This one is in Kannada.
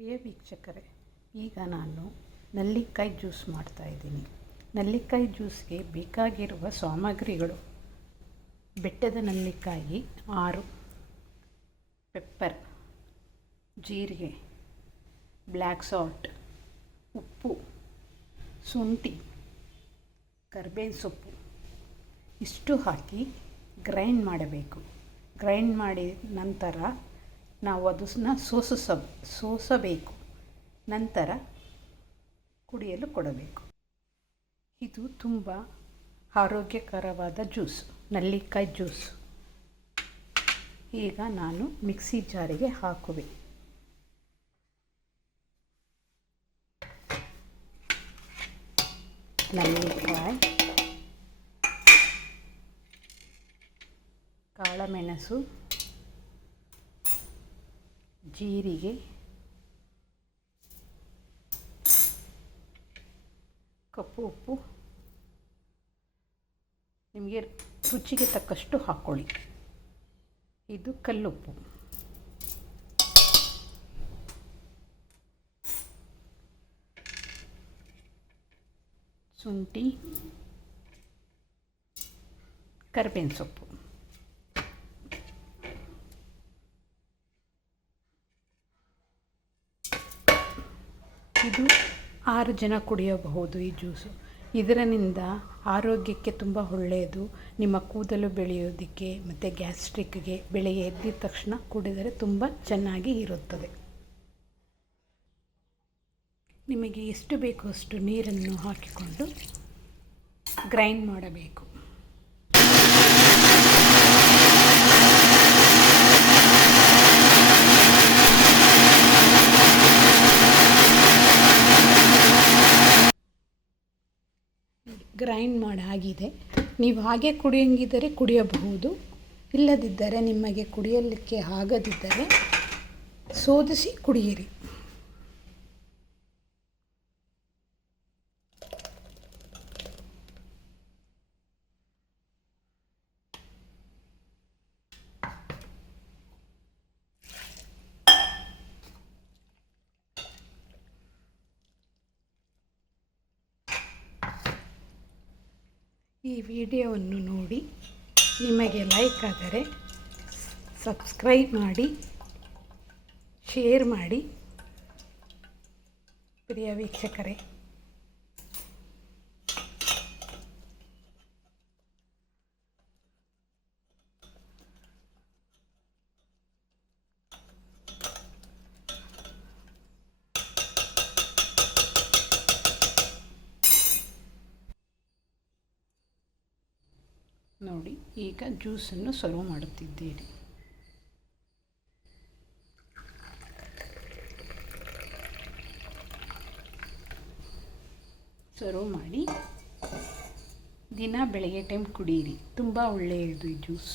ಪ್ರಿಯ ವೀಕ್ಷಕರೇ, ಈಗ ನಾನು ನೆಲ್ಲಿಕಾಯಿ ಜ್ಯೂಸ್ ಮಾಡ್ತಾಯಿದ್ದೀನಿ. ನೆಲ್ಲಿಕಾಯಿ ಜ್ಯೂಸ್ಗೆ ಬೇಕಾಗಿರುವ ಸಾಮಗ್ರಿಗಳು: ಬೆಟ್ಟದ ನೆಲ್ಲಿಕಾಯಿ 6, ಪೆಪ್ಪರ್, ಜೀರಿಗೆ, ಬ್ಲ್ಯಾಕ್ ಸಾಲ್ಟ್, ಉಪ್ಪು, ಶುಂಠಿ, ಕರಿಬೇವಿನ ಸೊಪ್ಪು ಇಷ್ಟು ಹಾಕಿ ಗ್ರೈಂಡ್ ಮಾಡಬೇಕು. ಗ್ರೈಂಡ್ ಮಾಡಿದ ನಂತರ ನಾವು ಅದನ್ನು ಸೋಸಬೇಕು. ನಂತರ ಕುಡಿಯಲು ಕೊಡಬೇಕು. ಇದು ತುಂಬ ಆರೋಗ್ಯಕರವಾದ ಜ್ಯೂಸ್, ನೆಲ್ಲಿಕಾಯಿ ಜ್ಯೂಸ್. ಈಗ ನಾನು ಮಿಕ್ಸಿ ಜಾರಿಗೆ ಹಾಕುವೆ. ನೆಲ್ಲಿಕಾಯಿ, ಕಾಳುಮೆಣಸು, ಜೀರಿಗೆ, ಕಪ್ಪು ಉಪ್ಪು, ನಿಮಗೆ ರುಚಿಗೆ ತಕ್ಕಷ್ಟು ಹಾಕ್ಕೊಳ್ಳಿ. ಇದು ಕಲ್ಲುಪ್ಪು. ಶುಂಠಿ, ಕರಿಬೇವಿನ ಸೊಪ್ಪು. ಇದು 6 ಜನ ಕುಡಿಯಬಹುದು ಈ ಜ್ಯೂಸು. ಇದರಿಂದ ಆರೋಗ್ಯಕ್ಕೆ ತುಂಬ ಒಳ್ಳೆಯದು. ನಿಮ್ಮ ಕೂದಲು ಬೆಳೆಯೋದಕ್ಕೆ ಮತ್ತು ಗ್ಯಾಸ್ಟ್ರಿಕ್ಗೆ ಬೆಳಗ್ಗೆ ಎದ್ದ ತಕ್ಷಣ ಕುಡಿದರೆ ತುಂಬ ಚೆನ್ನಾಗಿ ಇರುತ್ತದೆ. ನಿಮಗೆ ಎಷ್ಟು ಬೇಕೋ ಅಷ್ಟು ನೀರನ್ನು ಹಾಕಿಕೊಂಡು ಗ್ರೈಂಡ್ ಮಾಡಬೇಕು. ಗ್ರೈಂಡ್ ಮಾಡಾಗಿದೆ. ನೀವು ಹಾಗೆ ಕುಡಿಯಂಗಿದ್ದರೆ ಕುಡಿಯಬಹುದು. ಇಲ್ಲದಿದ್ದರೆ ನಿಮಗೆ ಕುಡಿಯಲಿಕ್ಕೆ ಆಗದಿದ್ದರೆ ಶೋಧಿಸಿ ಕುಡಿಯಿರಿ. ಈ ವಿಡಿಯೋವನ್ನು ನೋಡಿ ನಿಮಗೆ ಲೈಕ್ ಆದರೆ ಸಬ್ಸ್ಕ್ರೈಬ್ ಮಾಡಿ, ಶೇರ್ ಮಾಡಿ. ಪ್ರಿಯ ವೀಕ್ಷಕರೇ, ನೋಡಿ ಈಗ ಜ್ಯೂಸನ್ನು ಸರ್ವ್ ಮಾಡುತ್ತಿದ್ದೀರಿ. ಸರ್ವ್ ಮಾಡಿ ದಿನ ಬೆಳಗ್ಗೆ ಟೈಮ್ ಕುಡಿಯಿರಿ. ತುಂಬ ಒಳ್ಳೆಯದು ಈ ಜ್ಯೂಸ್.